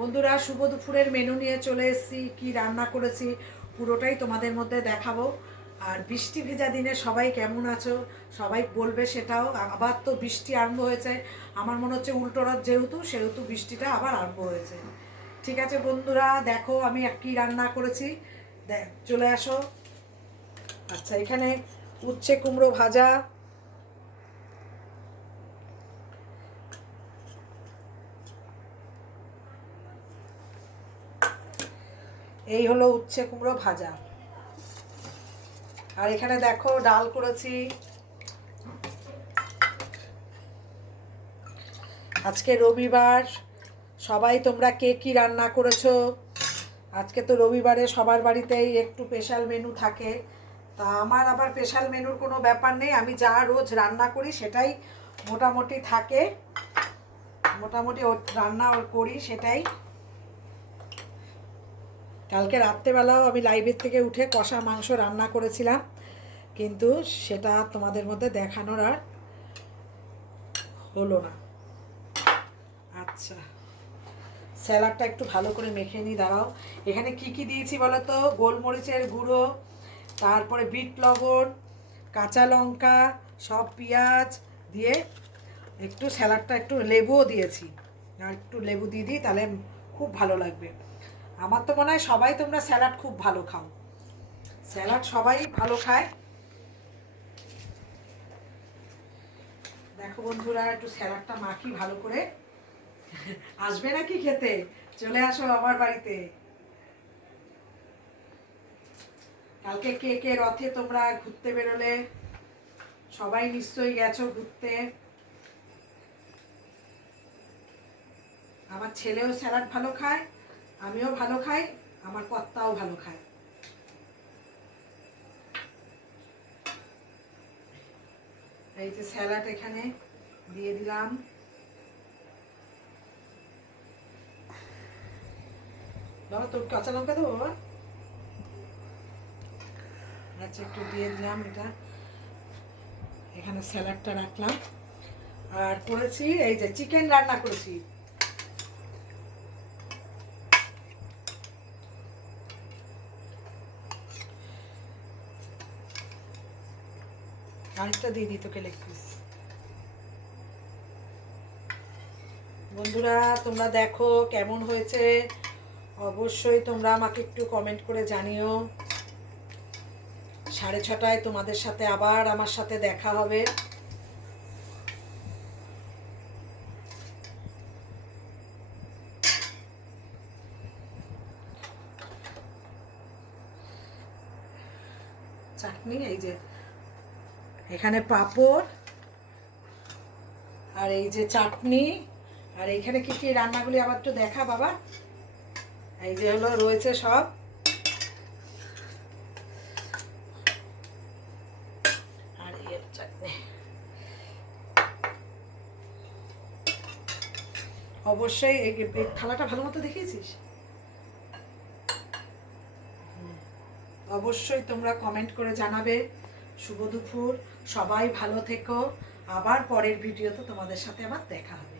বন্ধুরা, শুভ দুপুরের মেনু নিয়ে চলে এসেছি। কি রান্না করেছি পুরোটাই তোমাদের মধ্যে দেখাবো। আর বৃষ্টি ভেজা দিনে সবাই কেমন আছো সবাই বলবে সেটাও। আবার তো বৃষ্টি আরম্ভ হয়েছে, আমার মনে হচ্ছে উল্টো রথ যেহেতু সেহেতু বৃষ্টিটা আবার আরম্ভ হয়েছে। ঠিক আছে বন্ধুরা, দেখো আমি কী রান্না করেছি, চলে আসো। আচ্ছা, এখানে উচ্ছে কুমড়ো ভাজা, এই হলো উচ্ছে কুমড়ো ভাজা। আর এখানে দেখো ডাল করেছি। আজকে রবিবার, সবাই তোমরা কে কী রান্না করেছো? আজকে তো রবিবারে সবার বাড়িতেই একটু স্পেশাল মেনু থাকে। তা আমার আবার স্পেশাল মেনুর কোনো ব্যাপার নেই, আমি যা রোজ রান্না করি সেটাই মোটামুটি থাকে, মোটামুটি রান্না করি সেটাই। কালকে রাত্রেবেলাও আমি লাইভের থেকে উঠে কষা মাংস রান্না করেছিলাম, কিন্তু সেটা তোমাদের মধ্যে দেখানোর আর হলো না। আচ্ছা, স্যালাডটা একটু ভালো করে মেখে নিই, দাঁড়াও। এখানে কি কি দিয়েছি বলো তো? গোলমরিচের গুঁড়ো, তারপরে বিট লবণ, কাঁচা লঙ্কা, সব পেঁয়াজ দিয়ে একটু স্যালাডটা একটু লেবুও দিয়েছি। আর একটু লেবু দিয়ে দিই, তাহলে খুব ভালো লাগবে। আমার তো মনে হয় সবাই তোমরা স্যালাড খুব ভালো খাও, স্যালাড সবাই ভালো খায়। দেখো বন্ধুরা, একটু স্যালাডটা মাখি ভালো করে। আসবে নাকি খেতে? চলে আসো আমার বাড়িতে। কালকে কে কে রথে তোমরা ঘুরতে বেরোলে? সবাই নিশ্চয়ই গেছো ঘুরতে। আমার ছেলেও স্যালাড ভালো খায়, আমিও ভালো খাই, আমার কর্তাও ভালো খায়। এই যে স্যালাড এখানে দিয়ে দিলাম। বাবা, তোর কাঁচা লঙ্কা দেবো বাবা? আচ্ছা, একটু দিয়ে দিলাম এটা। এখানে স্যালাডটা রাখলাম। আর করেছি এই যে চিকেন রান্না করেছি। আরেকটা দিয়ে দিই তোকে লেগ পিস। বন্ধুরা, তোমরা দেখো কেমন হয়েছে, অবশ্যই তোমরা আমাকে একটু কমেন্ট করে জানিও। 6:30টায় তোমাদের সাথে আবার আমার সাথে দেখা হবে। চাটনি, এই যে এখানে পাঁপড়, আর এই যে চাটনি, আর এইখানে কি কি রান্নাগুলি আবার একটু দেখা বাবা। এই যে হলো রয়েছে সব। আর এর চাটনি অবশ্যই। এই থালাটা ভালো মতো দেখিয়েছিস? অবশ্যই তোমরা কমেন্ট করে জানাবে। শুভ দুপুর, সবাই ভালো থেকো। আবার পরের ভিডিওতে তোমাদের সাথে আবার দেখা হবে।